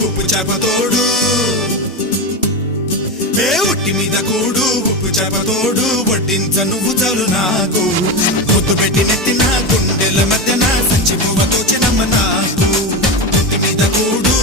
ఉప్పు చేపతోడు ఏ ఉట్టి మీద కూడు ఉప్పు చేపతోడు వడ్డించ నువ్వు చాలు నాకు ముద్దు పెట్టి నెత్తిన గుండెల మధ్యన సంచి పువ్వ తోచినమ్మ నాకు ఉట్టి మీద కూడు